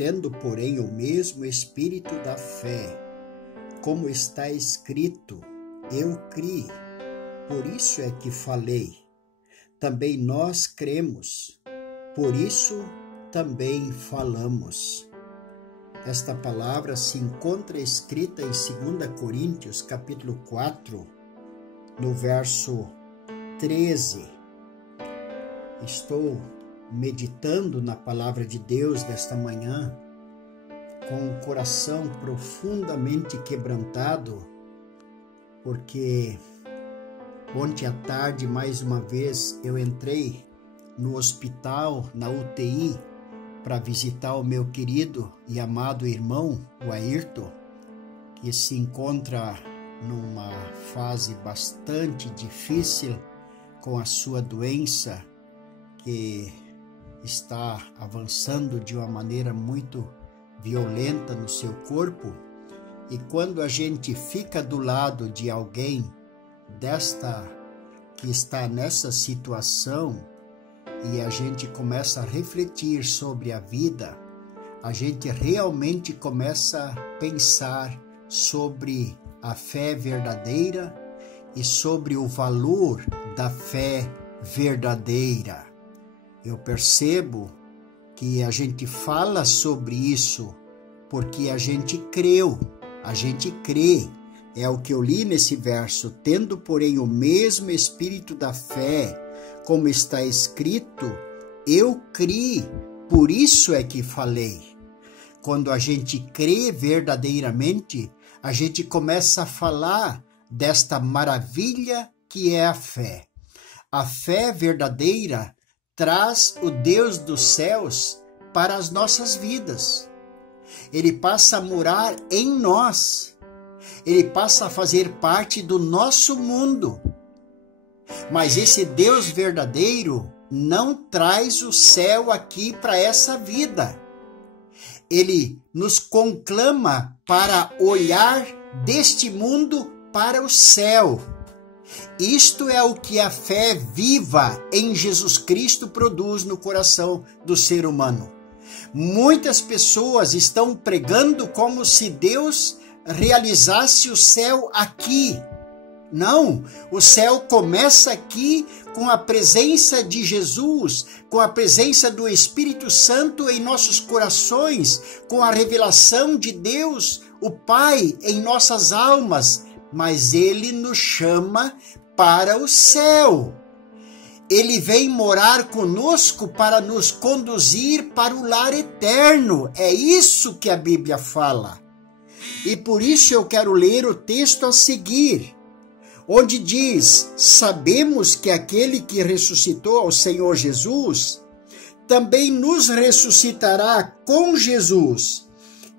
tendo, porém, o mesmo espírito da fé, como está escrito, eu criei, por isso é que falei. Também nós cremos, por isso também falamos. Esta palavra se encontra escrita em 2 Coríntios, capítulo 4, no verso 13. Estou meditando na palavra de Deus desta manhã, com o coração profundamente quebrantado, porque ontem à tarde, mais uma vez, eu entrei no hospital, na UTI, para visitar o meu querido e amado irmão, o Ayrton, que se encontra numa fase bastante difícil com a sua doença, que está avançando de uma maneira muito violenta no seu corpo. E quando a gente fica do lado de alguém que está nessa situação, e a gente começa a refletir sobre a vida, a gente realmente começa a pensar sobre a fé verdadeira e sobre o valor da fé verdadeira. Eu percebo que a gente fala sobre isso porque a gente creu, a gente crê. É o que eu li nesse verso, tendo, porém, o mesmo espírito da fé, como está escrito, eu criei, por isso é que falei. Quando a gente crê verdadeiramente, a gente começa a falar desta maravilha que é a fé. A fé verdadeira traz o Deus dos céus para as nossas vidas. Ele passa a morar em nós. Ele passa a fazer parte do nosso mundo. Mas esse Deus verdadeiro não traz o céu aqui para essa vida. Ele nos conclama para olhar deste mundo para o céu. Isto é o que a fé viva em Jesus Cristo produz no coração do ser humano. Muitas pessoas estão pregando como se Deus realizasse o céu aqui. Não, o céu começa aqui com a presença de Jesus, com a presença do Espírito Santo em nossos corações, com a revelação de Deus, o Pai, em nossas almas, mas Ele nos chama para o céu. Ele vem morar conosco para nos conduzir para o lar eterno. É isso que a Bíblia fala. E por isso eu quero ler o texto a seguir, onde diz: sabemos que aquele que ressuscitou ao Senhor Jesus, também nos ressuscitará com Jesus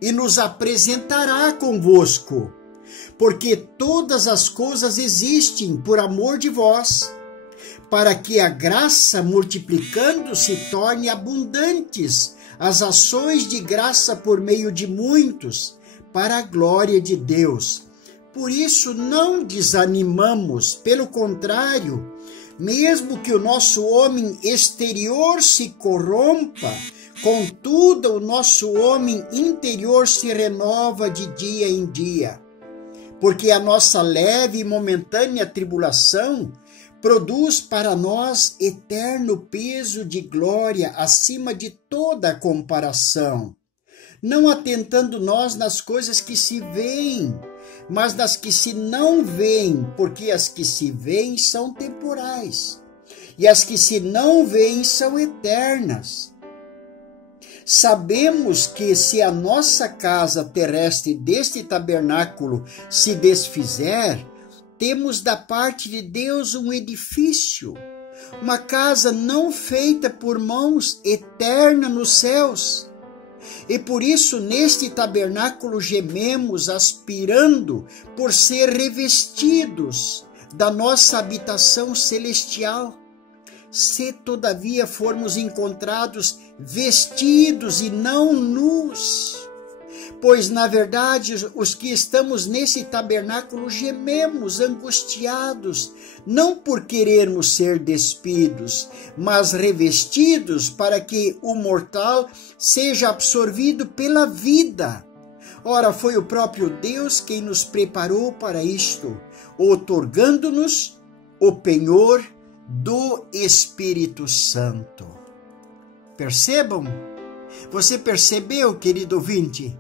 e nos apresentará convosco, porque todas as coisas existem por amor de vós, para que a graça, multiplicando, se torne abundantes as ações de graça por meio de muitos, para a glória de Deus. Por isso não desanimamos, pelo contrário, mesmo que o nosso homem exterior se corrompa, contudo o nosso homem interior se renova de dia em dia. Porque a nossa leve e momentânea tribulação produz para nós eterno peso de glória acima de toda comparação, não atentando nós nas coisas que se veem, mas das que se não veem, porque as que se veem são temporais, e as que se não veem são eternas. Sabemos que se a nossa casa terrestre deste tabernáculo se desfizer, temos da parte de Deus um edifício, uma casa não feita por mãos, eterna nos céus. E por isso neste tabernáculo gememos, aspirando por ser revestidos da nossa habitação celestial. Se todavia formos encontrados vestidos e não nus, Pois, na verdade, os que estamos nesse tabernáculo gememos, angustiados, não por querermos ser despidos, mas revestidos para que o mortal seja absorvido pela vida. Ora, foi o próprio Deus quem nos preparou para isto, outorgando-nos o penhor do Espírito Santo. Percebam? Você percebeu, querido ouvinte?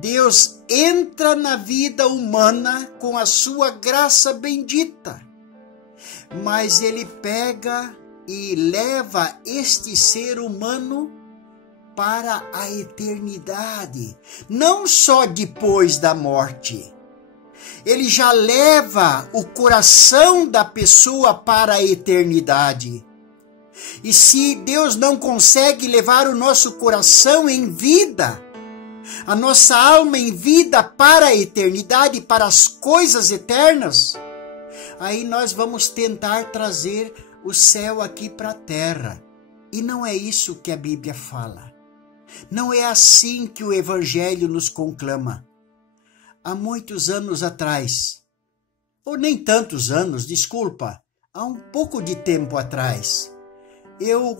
Deus entra na vida humana com a sua graça bendita, mas Ele pega e leva este ser humano para a eternidade, não só depois da morte. Ele já leva o coração da pessoa para a eternidade. E se Deus não consegue levar o nosso coração em vida, a nossa alma em vida para a eternidade, para as coisas eternas, aí nós vamos tentar trazer o céu aqui para a terra. E não é isso que a Bíblia fala. Não é assim que o Evangelho nos conclama. Há muitos anos atrás, ou nem tantos anos, desculpa, há um pouco de tempo atrás, eu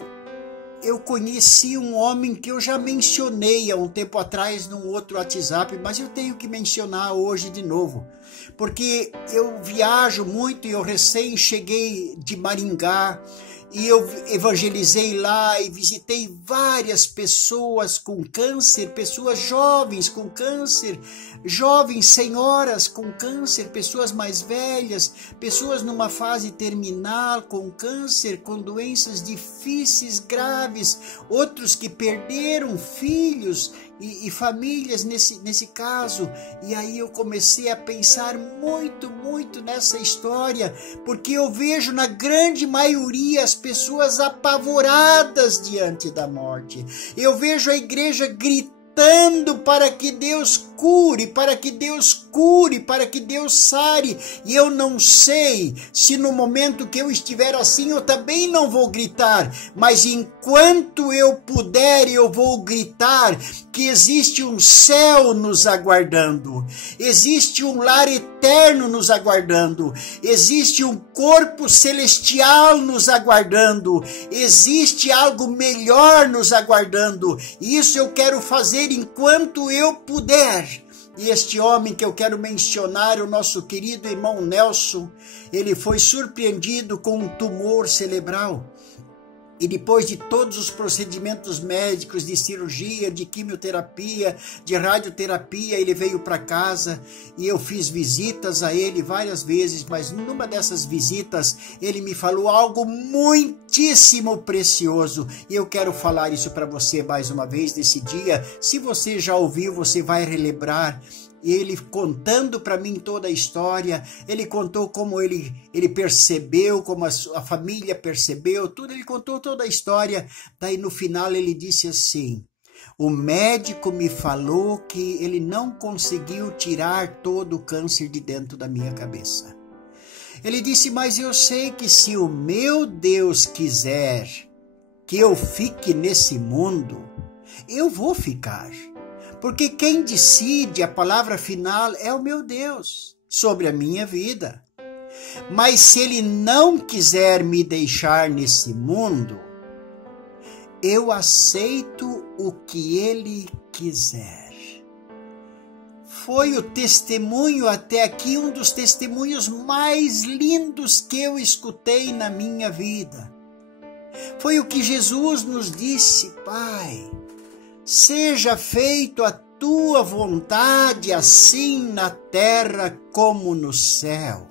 conheci um homem que eu já mencionei há um tempo atrás num outro WhatsApp, mas eu tenho que mencionar hoje de novo, porque eu viajo muito e eu recém cheguei de Maringá, e eu evangelizei lá e visitei várias pessoas com câncer, pessoas jovens com câncer, jovens senhoras com câncer, pessoas mais velhas, pessoas numa fase terminal com câncer, com doenças difíceis, graves, outros que perderam filhos e famílias nesse caso. E aí eu comecei a pensar muito nessa história, porque eu vejo na grande maioria as pessoas apavoradas diante da morte. Eu vejo a igreja gritando para que Deus cure, para que Deus cure, para que Deus sare. E eu não sei se no momento que eu estiver assim eu também não vou gritar, mas enquanto eu puder eu vou gritar que existe um céu nos aguardando, existe um lar eterno nos aguardando, existe um corpo celestial nos aguardando, existe algo melhor nos aguardando. E isso eu quero fazer enquanto eu puder. E este homem que eu quero mencionar, o nosso querido irmão Nelson, ele foi surpreendido com um tumor cerebral. E depois de todos os procedimentos médicos, de cirurgia, de quimioterapia, de radioterapia, ele veio para casa e eu fiz visitas a ele várias vezes, mas numa dessas visitas ele me falou algo muitíssimo precioso. E eu quero falar isso para você mais uma vez nesse dia. Se você já ouviu, você vai relembrar. E ele contando para mim toda a história, ele contou como ele percebeu, como a família percebeu, tudo, ele contou toda a história. Daí no final ele disse assim: o médico me falou que ele não conseguiu tirar todo o câncer de dentro da minha cabeça. Ele disse, mas eu sei que se o meu Deus quiser que eu fique nesse mundo, eu vou ficar. Porque quem decide a palavra final é o meu Deus sobre a minha vida. Mas se Ele não quiser me deixar nesse mundo, eu aceito o que Ele quiser. Foi o testemunho até aqui, um dos testemunhos mais lindos que eu escutei na minha vida. Foi o que Jesus nos disse: Pai, seja feito a tua vontade, assim na terra como no céu.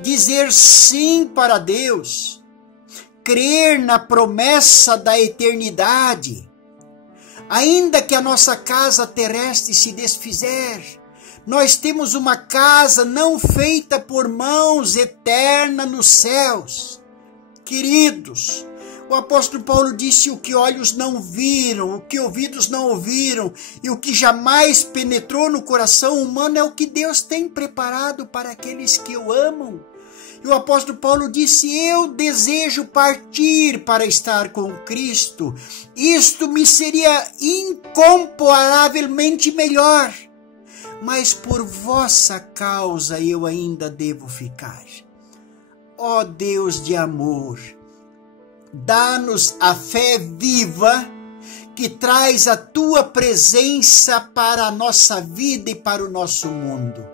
Dizer sim para Deus, crer na promessa da eternidade. Ainda que a nossa casa terrestre se desfizer, nós temos uma casa não feita por mãos, eterna nos céus. Queridos, o apóstolo Paulo disse: o que olhos não viram, o que ouvidos não ouviram e o que jamais penetrou no coração humano é o que Deus tem preparado para aqueles que o amam. E o apóstolo Paulo disse: eu desejo partir para estar com Cristo. Isto me seria incomparavelmente melhor. Mas por vossa causa eu ainda devo ficar. Ó Deus de amor, dá-nos a fé viva que traz a tua presença para a nossa vida e para o nosso mundo.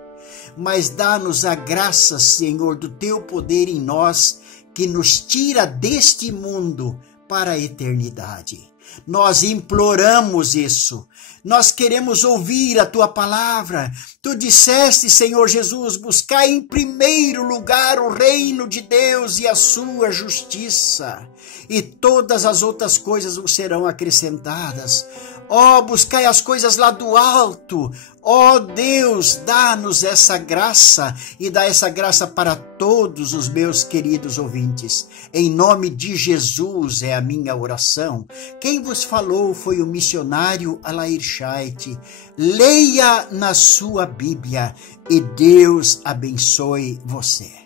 Mas dá-nos a graça, Senhor, do teu poder em nós, que nos tira deste mundo para a eternidade. Nós imploramos isso. Nós queremos ouvir a tua palavra. Tu disseste, Senhor Jesus, buscai em primeiro lugar o reino de Deus e a sua justiça, e todas as outras coisas vos serão acrescentadas. Ó, buscai as coisas lá do alto. Ó Deus, dá-nos essa graça e dá essa graça para todos os meus queridos ouvintes. Em nome de Jesus é a minha oração. Quem vos falou foi o missionário Alair Scheidt. Leia na sua Bíblia e Deus abençoe você.